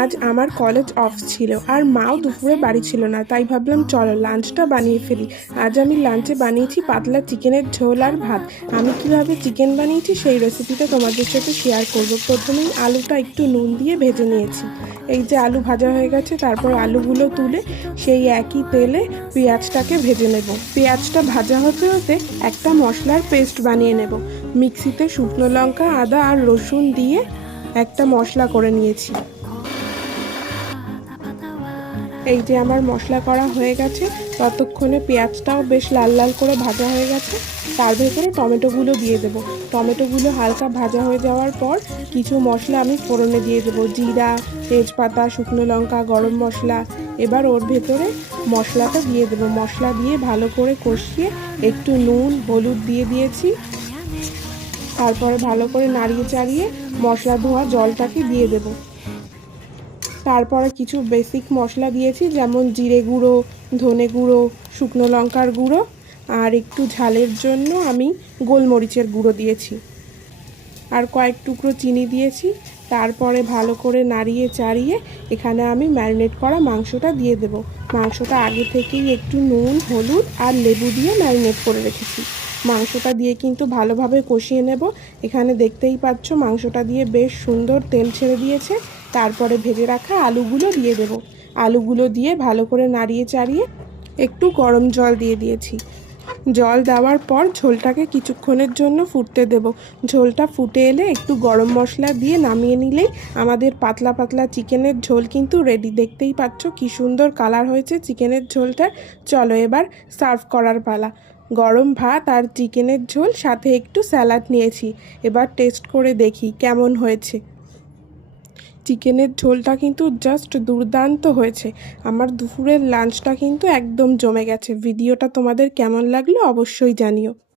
আজ আমার college of ছিল আর মাও দুপুরে বাড়ি ছিল না, তাই ভাবলাম চলো লাঞ্চটা বানিয়ে ফেলি। আজ আমি লাঞ্চে বানিয়েছি পাতলা চিকেনের ঝোল আর ভাত। আমি কিভাবে চিকেন বানিয়েছি সেই রেসিপিটা তোমাদের সাথে শেয়ার করব। প্রথমেই আলুটা একটু নুন দিয়ে ভেজে নিয়েছি। এই যে আলু ভাজা হয়ে গেছে, তারপর আলুগুলো তুলে সেই একই তেলে পেঁয়াজটাকে ভেজে নেব। পেঁয়াজটা ভাজা হতে হতে একটা মশলার পেস্ট বানিয়ে নেব। মিক্সিতে শুকনো লঙ্কা, আদা আর রসুন দিয়ে একটা মশলা করে নিয়েছি। এই যে আমার মশলা করা হয়ে গেছে, ততক্ষণে পেঁয়াজটাও বেশ লাল লাল করে ভাজা হয়ে গেছে। তার ভেতরে টমেটোগুলো দিয়ে দেবো। টমেটোগুলো হালকা ভাজা হয়ে যাওয়ার পর কিছু মশলা আমি ফোড়নে দিয়ে দেবো, জিরা, তেজপাতা, শুকনো লঙ্কা, গরম মশলা। এবার ওর ভেতরে মশলাটা দিয়ে দেবো। মশলা দিয়ে ভালো করে কষিয়ে একটু নুন হলুদ দিয়ে দিয়েছি। তারপরে ভালো করে নাড়িয়ে চাড়িয়ে মশলা ধোয়া জলটাকে দিয়ে দেবো। তারপরে কিছু বেসিক মশলা দিয়েছি, যেমন জিরে গুঁড়ো, ধনে গুঁড়ো, শুকনো লঙ্কার গুঁড়ো, আর একটু ঝালের জন্য আমি গোলমরিচের গুঁড়ো দিয়েছি, আর কয়েক টুকরো চিনি দিয়েছি। তারপরে ভালো করে নাড়িয়ে চাড়িয়ে এখানে আমি ম্যারিনেট করা মাংসটা দিয়ে দেব। মাংসটা আগে থেকেই একটু নুন হলুদ আর লেবু দিয়ে ম্যারিনেট করে রেখেছি। মাংসটা দিয়ে কিন্তু ভালোভাবে কষিয়ে নেব। এখানে দেখতেই পাচ্ছ মাংসটা দিয়ে বেশ সুন্দর তেল ছেড়ে দিয়েছে। তারপরে ভেজে রাখা আলুগুলো দিয়ে দেব। আলুগুলো দিয়ে ভালো করে নাড়িয়ে চাড়িয়ে একটু গরম জল দিয়ে দিয়েছি। জল দেওয়ার পর ঝোলটাকে কিছুক্ষণের জন্য ফুটতে দেব। ঝোলটা ফুটে এলে একটু গরম মশলা দিয়ে নামিয়ে নিলেই আমাদের পাতলা পাতলা চিকেনের ঝোল কিন্তু রেডি। দেখতেই পাচ্ছ কি সুন্দর কালার হয়েছে চিকেনের ঝোলটা। চলো এবার সার্ভ করার পালা। গরম ভাত আর চিকেনের ঝোল, সাথে একটু স্যালাড নিয়েছি। এবার টেস্ট করে দেখি কেমন হয়েছে। চিকেনের ঝোলটা কিন্তু জাস্ট দুর্দান্ত হয়েছে। আমার দুপুরের লাঞ্চটা কিন্তু একদম জমে গেছে। ভিডিওটা তোমাদের কেমন লাগলো অবশ্যই জানিও।